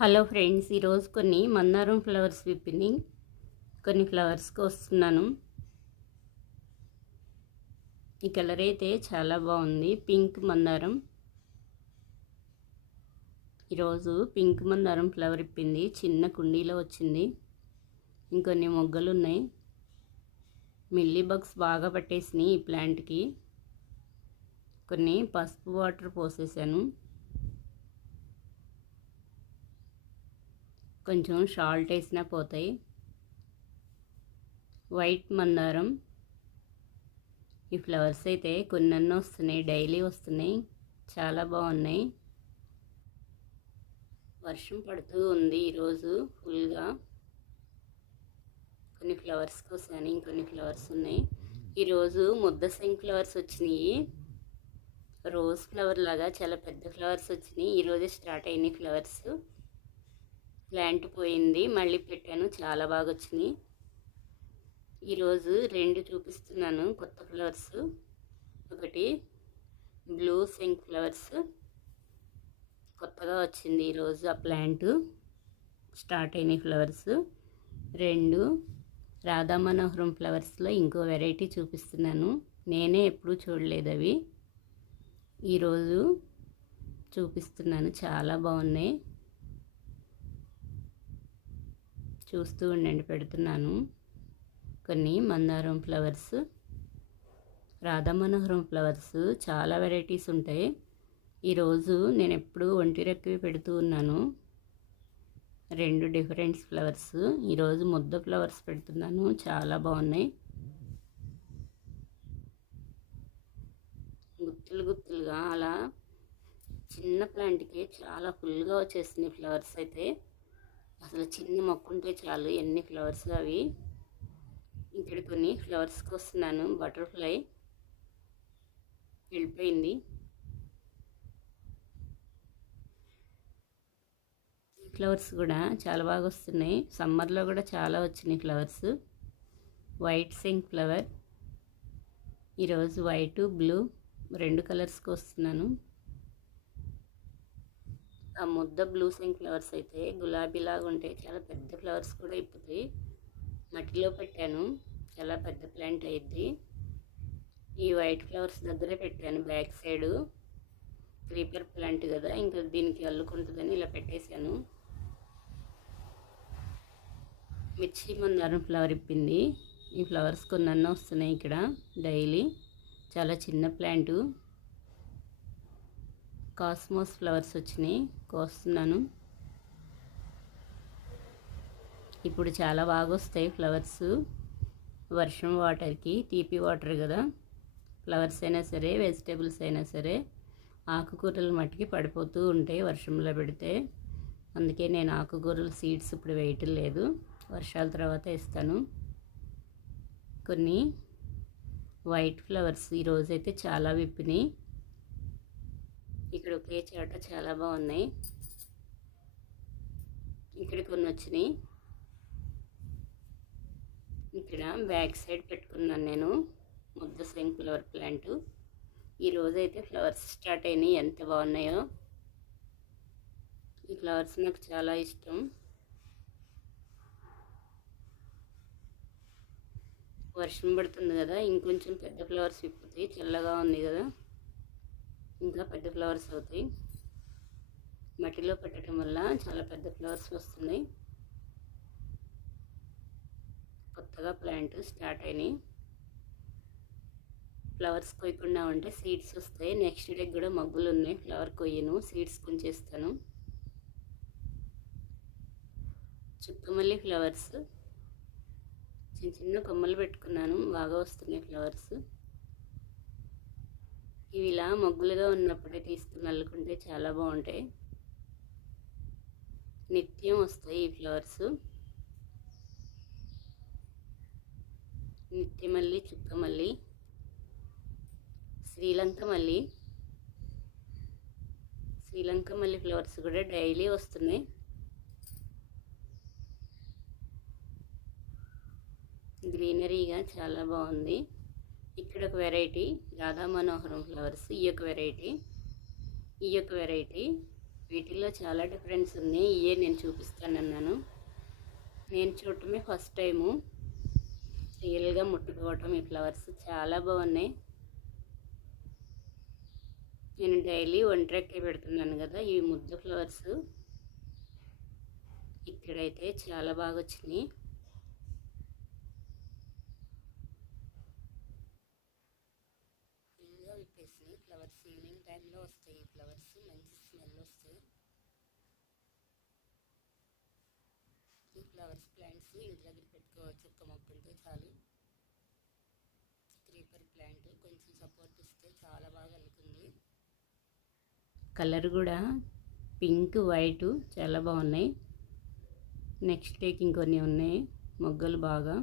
Hello friends, ఈరోజు కొన్ని మందారం ఫ్లవర్స్ విప్పిని కొన్ని ఫ్లవర్స్కి వస్తున్నాను. ఈ కలర్ అయితే చాలా బాగుంది, పింక్ మందారం. ఈరోజు పింక్ మందారం ఫ్లవర్ ఇప్పింది, చిన్న కుండీలో వచ్చింది. ఇంకొన్ని మొగ్గలు ఉన్నాయి. మిల్లీ బగ్స్ బాగా పట్టేసినాయి ఈ ప్లాంట్కి. కొన్ని పసుపు వాటర్ పోసేసాను. కొంచెం సాల్ట్ వేసినా పోతాయి. వైట్ మందారం. ఈ ఫ్లవర్స్ అయితే కొన్నన్న వస్తున్నాయి, డైలీ వస్తున్నాయి, చాలా బాగున్నాయి. వర్షం పడుతూ ఉంది ఈరోజు ఫుల్గా. కొన్ని ఫ్లవర్స్ కోసాను, ఇంకొన్ని ఫ్లవర్స్ ఉన్నాయి. ఈరోజు ముద్ద సెంగ్ ఫ్లవర్స్ వచ్చినాయి. రోజ్ ఫ్లవర్ లాగా చాలా పెద్ద ఫ్లవర్స్ వచ్చినాయి. ఈరోజే స్టార్ట్ అయినాయి ఫ్లవర్స్. ప్లాంట్ పోయింది, మళ్ళీ పెట్టాను, చాలా బాగా వచ్చినాయి. ఈరోజు రెండు చూపిస్తున్నాను కొత్త ఫ్లవర్స్. ఒకటి బ్లూ సెంగ్ ఫ్లవర్స్ కొత్తగా వచ్చింది ఈరోజు, ఆ ప్లాంట్ స్టార్ట్ అయినాయి ఫ్లవర్స్. రెండు రాధా మనోహరం ఫ్లవర్స్లో ఇంకో వెరైటీ చూపిస్తున్నాను. నేనే ఎప్పుడూ చూడలేదు అవి, ఈరోజు చూపిస్తున్నాను. చాలా బాగున్నాయి, చూస్తూ ఉండండి, పెడుతున్నాను. కొన్ని మందారం ఫ్లవర్స్, రాధా మనోహరం ఫ్లవర్స్ చాలా వెరైటీస్ ఉంటాయి. ఈరోజు నేను ఎప్పుడు ఒంటి రెక్కవి పెడుతూ ఉన్నాను. రెండు డిఫరెంట్ ఫ్లవర్స్. ఈరోజు ముద్ద ఫ్లవర్స్ పెడుతున్నాను, చాలా బాగున్నాయి. గుత్తులు గుత్తులుగా అలా చిన్న ప్లాంట్కి చాలా ఫుల్గా వచ్చేసినాయి ఫ్లవర్స్ అయితే. అసలు చిన్న మొక్క ఉంటే చాలు ఎన్ని ఫ్లవర్స్ అవి. ఇక్కడ కొన్ని ఫ్లవర్స్కి వస్తున్నాను. బటర్ఫ్లై వెళ్ళిపోయింది. ఫ్లవర్స్ కూడా చాలా బాగా వస్తున్నాయి. సమ్మర్లో కూడా చాలా వచ్చినాయి ఫ్లవర్స్. White sink flower. ఈరోజు వైట్ బ్లూ రెండు కలర్స్కి వస్తున్నాను. ఆ ముద్ద బ్లూ సింక్ ఫ్లవర్స్ అయితే గులాబీలాగా ఉంటాయి, చాలా పెద్ద ఫ్లవర్స్ కూడా ఇప్పుతాయి. మట్టిలో పెట్టాను, చాలా పెద్ద ప్లాంట్ అయ్యిద్ది. ఈ వైట్ ఫ్లవర్స్ దగ్గరే పెట్టాను, బ్యాక్ సైడు. క్రీపర్ ప్లాంట్ కదా, ఇంకా దీనికి అల్లుకుంటుందని ఇలా పెట్టేశాను. మిర్చి మందారం ఫ్లవర్ ఇప్పింది. ఈ ఫ్లవర్స్ కొన్నన్న వస్తున్నాయి ఇక్కడ డైలీ. చాలా చిన్న ప్లాంటు. కాస్మోస్ ఫ్లవర్స్ వచ్చినాయి, కోస్తున్నాను. ఇప్పుడు చాలా బాగా వస్తాయి ఫ్లవర్స్. వర్షం వాటర్కి, తీపి వాటర్ కదా, ఫ్లవర్స్ అయినా సరే వెజిటేబుల్స్ అయినా సరే ఆకుకూరలు మట్టికి పడిపోతూ ఉంటాయి వర్షంలో పెడితే. అందుకే నేను ఆకుకూరల సీడ్స్ ఇప్పుడు వేయటం లేదు, వర్షాల తర్వాత వేస్తాను. కొన్ని వైట్ ఫ్లవర్స్ ఈరోజైతే చాలా విప్పినాయి. ఇక్కడ ఒకే చోట చాలా బాగున్నాయి. ఇక్కడ కొన్ని వచ్చినాయి. ఇక్కడ బ్యాక్ సైడ్ పెట్టుకున్నాను నేను ముద్ద సెంగ్ ఫ్లవర్ ప్లాంట్. ఈరోజైతే ఫ్లవర్స్ స్టార్ట్ అయినాయి, ఎంత బాగున్నాయో. ఈ ఫ్లవర్స్ నాకు చాలా ఇష్టం. వర్షం పడుతుంది కదా, ఇంకొంచెం పెద్ద ఫ్లవర్స్ విప్పుతాయి, చల్లగా ఉంది కదా, ఇంకా పెద్ద ఫ్లవర్స్ అవుతాయి. మట్టిలో పెట్టడం వల్ల చాలా పెద్ద ఫ్లవర్స్ వస్తున్నాయి. కొత్తగా ప్లాంట్ స్టార్ట్ అయినాయి. ఫ్లవర్స్ కొయ్యకుండా ఉంటే సీడ్స్ వస్తాయి. నెక్స్ట్ డే కూడా మగ్గులు ఉన్నాయి, ఫ్లవర్ కొయ్యను, సీడ్స్ కొంచేస్తాను. చుక్కమల్లి ఫ్లవర్స్ చిన్న చిన్న కొమ్మలు పెట్టుకున్నాను, బాగా వస్తున్నాయి ఫ్లవర్స్. ఇవి ఇలా మొగ్గులుగా ఉన్నప్పుడే తీసుకుని అల్లుకుంటే చాలా బాగుంటాయి. నిత్యం వస్తాయి ఈ ఫ్లవర్స్. నిత్యమల్లి, చుక్కమల్లి, శ్రీలంక మల్లి. శ్రీలంక మల్లి ఫ్లవర్స్ కూడా డైలీ వస్తున్నాయి. గ్రీనరీగా చాలా బాగుంది. ఇక్కడ ఒక వెరైటీ రాధా మనోహరం ఫ్లవర్స్, ఈ యొక్క వెరైటీ వీటిల్లో చాలా డిఫరెన్స్ ఉంది. ఇవే నేను చూపిస్తానన్నాను. నేను చూడటమే ఫస్ట్ టైము రియల్గా ముట్టుకోవటం. ఈ ఫ్లవర్స్ చాలా బాగున్నాయి. నేను డైలీ ఒంటరికే పెడుతున్నాను కదా ఈ ముద్ద ఫ్లవర్స్. ఇక్కడైతే చాలా బాగా వచ్చినాయి. ఫుల్గా విప్పేసినాయి ఫ్లవర్స్. ఈవినింగ్ టైంలో వస్తాయి ఈ ఫ్లవర్స్, మంచి స్మెల్ వస్తాయి. ఈ ఫ్లవర్స్ ప్లాంట్స్ ఇంటి దగ్గర పెట్టుకోవచ్చు. ఒక్క మొక్క ఉంటే చాలు. క్రీపర్ ప్లాంట్ కొంచెం సపోర్ట్ ఇస్తే చాలా బాగా అల్లుతుంది. కలర్ కూడా పింక్ వైట్ చాలా బాగున్నాయి. నెక్స్ట్ డేకి ఇంకొన్ని ఉన్నాయి మొగ్గలు బాగా.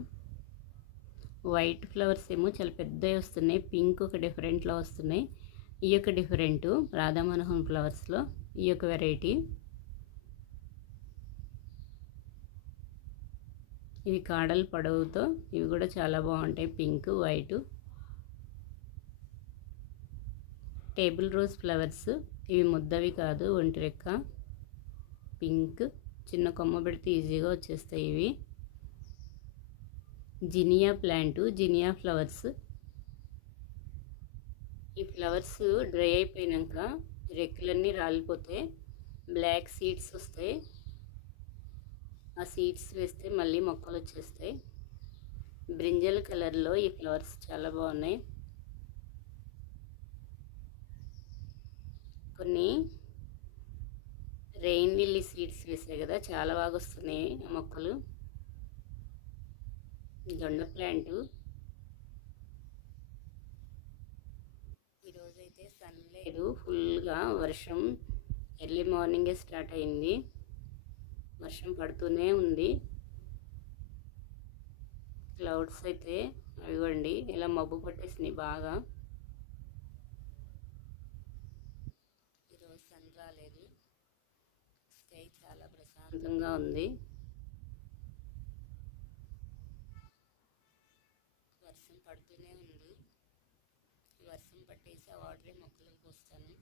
వైట్ ఫ్లవర్స్ ఏమో చాలా పెద్దవి వస్తున్నాయి. పింక్ ఒక డిఫరెంట్లో వస్తున్నాయి. ఈ యొక్క డిఫరెంట్ రాధామోహన్ ఫ్లవర్స్లో ఈ యొక్క వెరైటీ. ఇవి కాడలు పొడవుతో ఇవి కూడా చాలా బాగుంటాయి. Pink white. Table rose flowers ఇవి ముద్దవి కాదు, ఒంటి రెక్క. పింక్ చిన్న కొమ్మ పెడితే ఈజీగా వచ్చేస్తాయి ఇవి. జినియా ప్లాంట్, జినియా ఫ్లవర్స్. ఈ ఫ్లవర్స్ డ్రై అయిపోయాక రెక్కలన్నీ రాలిపోతే బ్లాక్ సీడ్స్ వస్తాయి. ఆ సీడ్స్ వేస్తే మళ్ళీ మొక్కలు వచ్చేస్తాయి. బ్రింజల్ కలర్లో ఈ ఫ్లవర్స్ చాలా బాగున్నాయి. కొన్ని రెయిన్ లిల్లీ సీడ్స్ వేసాయి కదా, చాలా బాగా వస్తున్నాయి ఆ మొక్కలు. దొండ ప్లాంట్. ఈరోజైతే సన్ లేదు, ఫుల్గా వర్షం ఎర్లీ మార్నింగే స్టార్ట్ అయింది. వర్షం పడుతూనే ఉంది. క్లౌడ్స్ అయితే అవిగోండి ఇలా మబ్బు పట్టేసినాయి బాగా. ఈరోజు సన్ రాలేదు. స్కై చాలా ప్రశాంతంగా ఉంది. వర్షం పడుతూనే ఉంది. వర్షం పట్టేసి ఆ వాటరే మొక్కలకు పోస్తాను.